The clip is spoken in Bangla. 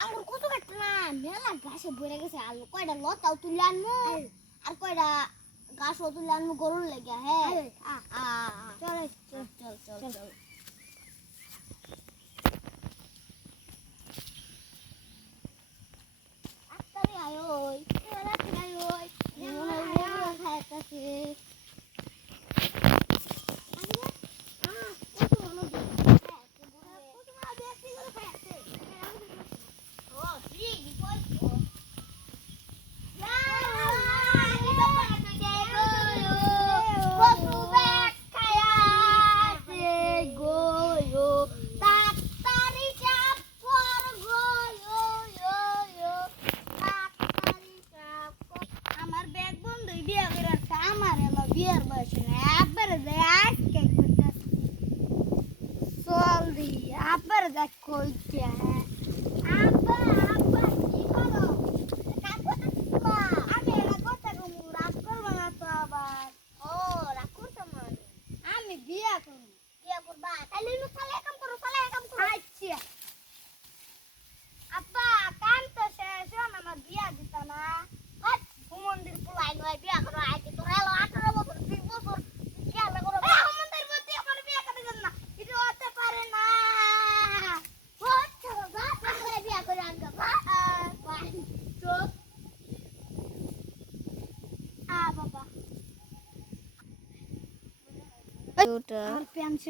আঙ্গুর কত কাটতে না মেলা ঘাসে ভরে গেছে আলু কয়টা লতাও তুলে আনমু আর কয়টা ঘাসও তুলে আনমু গরুর লেগে হ্যাঁ চল চল চল চল চল আস্তারে আয় ওই এরা খাই ওই মনে হয় খাইতাছে বিয়ের বয়সে আবার আজকে চল দি আবার দেখ কইতে আব্বা আব্বা কি করো আমি রাগ করতে গো রাগ করবো না তো আবার ও রাগ করতে মানে আমি বিয়ে করবা তাহলে সালে কাম করো আচ্ছা আব্বা কাম তো শেষ হন আমার বিয়া দিত না হাত মন্দির পুলাই নয় বিয়া করো আইতে তোরা 18 বছর 20 বছর কি আলা করো মন্দির মধ্যে আমার বিয়া করতে দেন না এটা হতে পারে না হচ্ছে বাবা আমরা বিয়া করে আনগা চোখ বাবা ওটা আমার পেন্সিল